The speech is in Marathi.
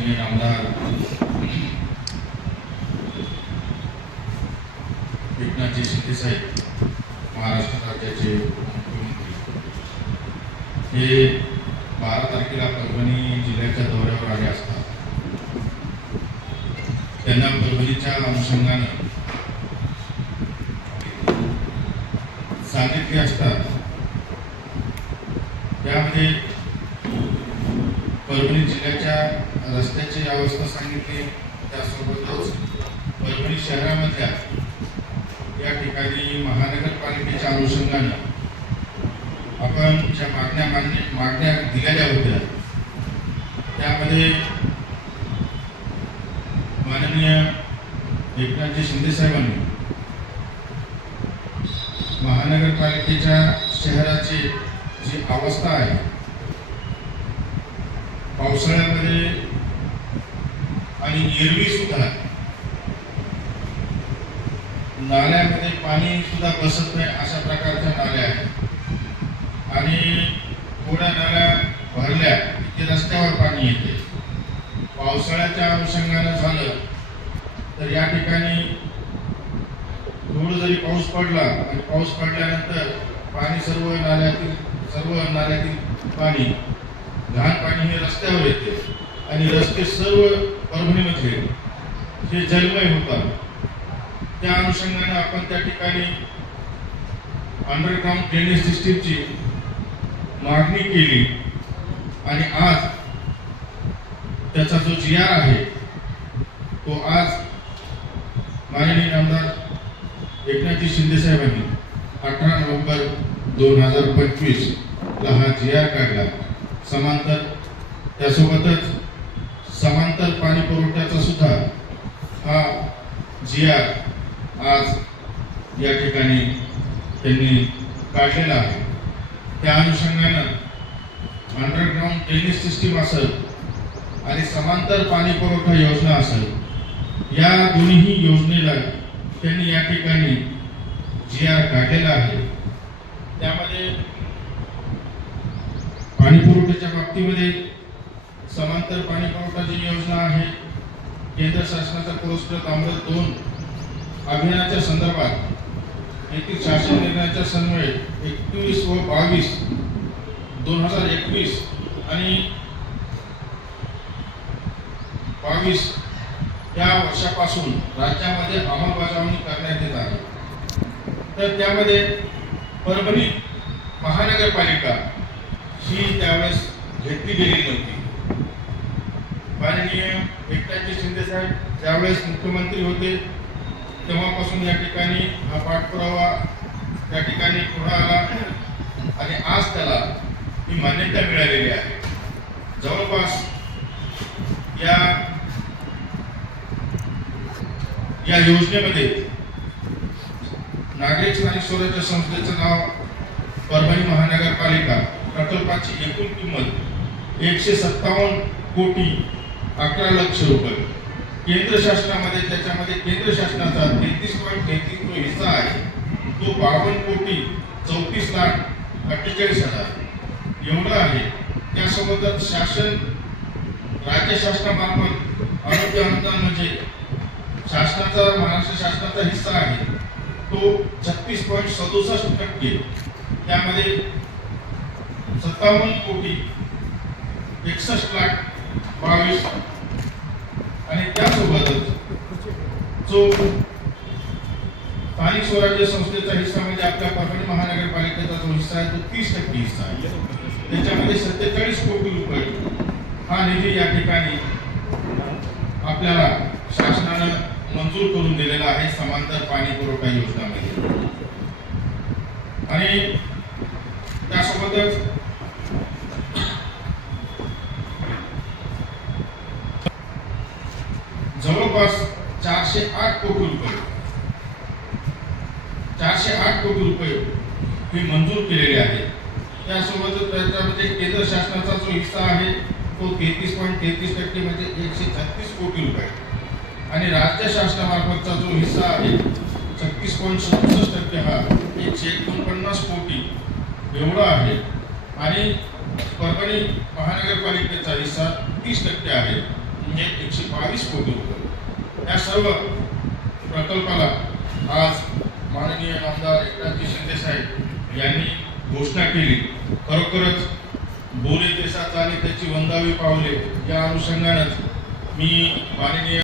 माननीय आमदार एकनाथजी शिंदे साहेब, महाराष्ट्र राज्याचे उपमुख्यमंत्री, हे 12 तारखेला परभणी जिल्ह्याच्या दौऱ्यावर आले असतात. त्यांना परभणीच्या अनुषंगाने सांगितले असतात. त्यामध्ये परभणी जिल्ह्याच्या रस्त्याची अवस्था सांगितली. त्यासोबतच परभणी शहरामधल्या या ठिकाणी महानगरपालिकेच्या अनुषंगाने आपण ज्या मागण्या दिलेल्या होत्या त्यामध्ये माननीय एकनाथजी शिंदे साहेबांनी महानगरपालिकेच्या शहराची जी अवस्था आहे, पावसाळ्यामध्ये आणि एरवी सुद्धा नाल्यामध्ये पाणी सुद्धा बसत नाही अशा प्रकारच्या नाल्या आहेत आणि थोड्या नाल्या भरल्या की रस्त्यावर पाणी येते. पावसाळ्याच्या अनुषंगाने झालं तर या ठिकाणी थोडं जरी पाऊस पडला आणि पाऊस पडल्यानंतर पाणी सर्व नाल्यातील पाणी, घाण पाणी हे रस्त्यावर येते आणि रस्ते सर्व परभणीमध्ये हे जलमय होतात. त्या अनुषंगाने आपण त्या ठिकाणी अंडरग्राउंड ड्रेनेज सिस्टीमची मागणी केली आणि आज त्याचा जो GR आहे तो आज माननीय आमदार एकनाथजी शिंदे साहेबांनी 18 नोव्हेंबर 2025 ला हा GR काढला. त्यासोबतच समांतर पाणी पुरवठ्याचा सुद्धा हा GR आज या ठिकाणी त्यांनी काढलेला आहे. त्या अनुषंगानं अंडरग्राउंड ड्रेनेज सिस्टीम असेल आणि समांतर पाणी पुरवठा योजना असेल, या दोन्ही योजनेला त्यांनी या ठिकाणी GR काढलेला आहे. त्यामध्ये पाणी पुरवठ्याच्या बाबतीमध्ये समांतर पाणी पुरवठा जी योजना आहे, केंद्र शासनाचा पुरस्कृत अमृत 2 अभियानाच्या संदर्भात येथील शासन निर्णयाच्या अन्वये 21 व 22 2021 आणि 22 या वर्षापासून राज्यामध्ये अंमलबजावणी करण्यात येत आहे. तर त्यामध्ये परभणी महानगरपालिका ही त्यावेळेस घेतली गेली नव्हती. माननीय एकनाथजी शिंदे साहेब ज्यावेळेस मुख्यमंत्री होते तेव्हापासून या ठिकाणी हा पाठपुरावा त्या ठिकाणी पुढे आला आणि आज त्याला ही मान्यता मिळालेली आहे. जवळपास या योजनेमध्ये नागरिक स्थानिक स्वराज्य संस्थेचं नाव परभणी महानगरपालिका, प्रकल्पाची एकूण किंमत 157 कोटी 11 लाख रुपये. केंद्र शासनामध्ये त्याच्यामध्ये केंद्र शासनाचा 33.33 जो हिस्सा आहे तो 52 कोटी 34 लाख 48 हजार एवढा आहे. त्यासोबतच राज्य शासनामार्फत आरोग्य अनुदान म्हणजे शासनाचा, महाराष्ट्र शासनाचा हिस्सा आहे तो 36.67%. त्यामध्ये 57 कोटी 61 लाख 22 आणि त्यासोबतच जो स्थानिक स्वराज्य संस्थेचा हिस्सा म्हणजे आपल्या परभणी महानगरपालिकेचा जो हिस्सा आहे तो 30% हिस्सा आहे. त्याच्यामध्ये 47 कोटी रुपये हा निधी या ठिकाणी आपल्याला शासनानं मंजूर करून दिलेला आहे समांतर पाणी पुरवठा योजनामध्ये. आणि त्यासोबतच जवळपास 408 कोटी रुपये हे मंजूर केलेले आहेत. त्यासोबतच त्याच्यामध्ये केंद्र शासनाचा जो हिस्सा आहे तो 33.33% म्हणजे 136 कोटी रुपये आणि राज्य शासनामार्फतचा जो हिस्सा आहे 36.67% हा 149 कोटी एवढा आहे. आणि परभणी महानगरपालिकेचा हिस्सा 30% आहे म्हणजे 122 कोटी रुपये. या सर्व प्रकल्पाला आज माननीय आमदार एकनाथजी शिंदे साहेब यांनी घोषणा केली. खरोखरच बोले देशाचा आणि त्याची वंदावी पावले या अनुषंगानेच मी माननीय